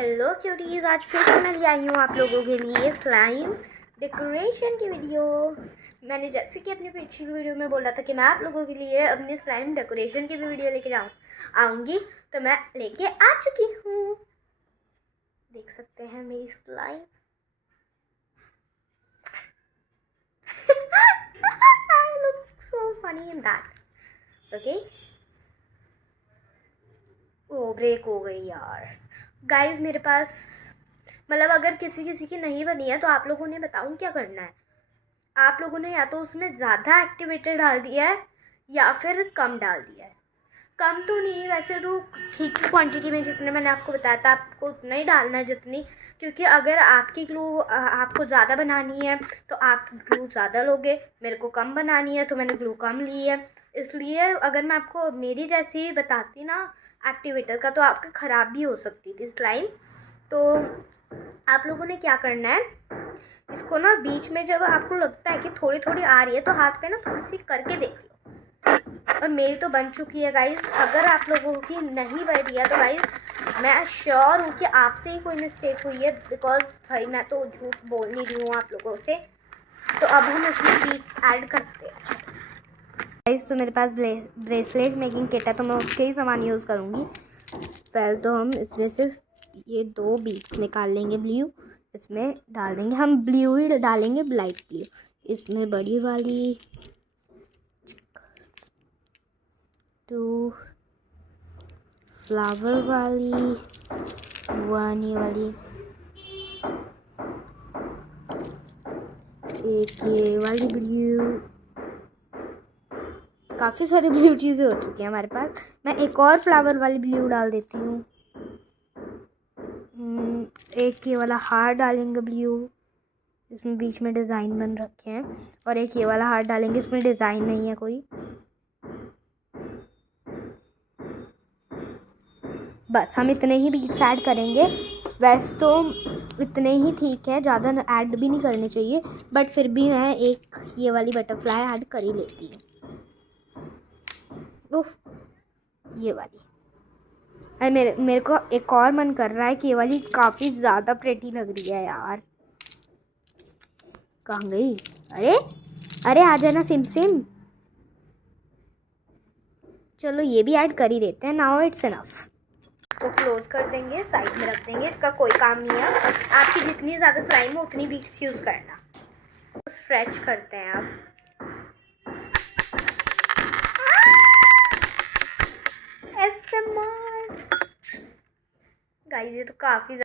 Hello cuties, आज फिर से मैं ले आई हूँ आप लोगों के लिए स्लाइम डेकोरेशन की वीडियो। मैंने जैसे कि अपनी पिछली वीडियो में बोला था कि मैं आप लोगों के लिए अपनी स्लाइम डेकोरेशन की भी वीडियो लेके आऊँगी, तो मैं लेके आ चुकी हूँ। देख सकते हैं मेरी slime. I look so funny in that. Okay? Oh break हो गई यार। गाइस मेरे पास मतलब अगर किसी की नहीं बनी है तो आप लोगों ने बताऊँ क्या करना है। आप लोगों ने या तो उसमें ज़्यादा एक्टिवेटर डाल दिया है या फिर कम डाल दिया है। कम तो नहीं, वैसे तो ठीक क्वांटिटी में जितने मैंने आपको बताया था आपको उतना ही डालना है जितनी, क्योंकि अगर आपकी ग्लू आपको ज़्यादा बनानी है तो आप ग्लू ज़्यादा लोगे। मेरे को कम बनानी है तो मैंने ग्लू कम ली है। इसलिए अगर मैं आपको मेरी जैसी ही बताती ना एक्टिवेटर का तो आपका ख़राब भी हो सकती थी स्लाइम। तो आप लोगों ने क्या करना है, इसको ना बीच में जब आपको लगता है कि थोड़ी थोड़ी आ रही है तो हाथ पे ना थोड़ी सी करके देख लो। और मेरी तो बन चुकी है गाइस। अगर आप लोगों की नहीं बन रही है तो गाइस मैं श्योर हूँ कि आपसे ही कोई मिस्टेक हुई है, बिकॉज भाई मैं तो झूठ बोल नहीं रही हूँ आप लोगों से। तो अब हम इसमें बीट्स ऐड करते हैं गाइस। तो मेरे पास ब्रेसलेट मेकिंग किट है तो मैं उसके ही सामान यूज़ करूँगी। पहले तो हम इसमें सिर्फ ये 2 बीट्स निकाल लेंगे ब्लू, इसमें डाल देंगे। हम ब्लू ही डालेंगे, लाइट ब्लू। इसमें बड़ी वाली 2 फ्लावर वाली 1 ये वाली, एक ये वाली ब्लू। काफ़ी सारी ब्लू चीज़ें हो चुकी हैं हमारे पास। मैं एक और फ्लावर वाली ब्लू डाल देती हूँ। एक ये वाला हार डालेंगे ब्लू, इसमें बीच में डिज़ाइन बन रखे हैं। और एक ये वाला हार्ट डालेंगे, इसमें डिज़ाइन नहीं है कोई। बस हम इतने ही बीट्स ऐड करेंगे। वैसे तो इतने ही ठीक है, ज़्यादा ऐड भी नहीं करनी चाहिए, बट फिर भी मैं एक ये वाली बटरफ्लाई ऐड कर ही लेती हूँ। उफ, ये वाली। अरे मेरे को एक और मन कर रहा है कि ये वाली काफ़ी ज़्यादा प्रेटी लग रही है यार। कहाँ गई? अरे अरे आ जाना सिम सिम। चलो ये भी ऐड कर ही देते हैं। Now it's enough. तो क्लोज कर देंगे, साइड में रख देंगे, इसका कोई काम नहीं है। आपकी जितनी ज़्यादा स्लाइम हो उतनी बीट्स यूज़ करना। तो स्ट्रेच करते हैं आप। गाइस ये तो काफ़ी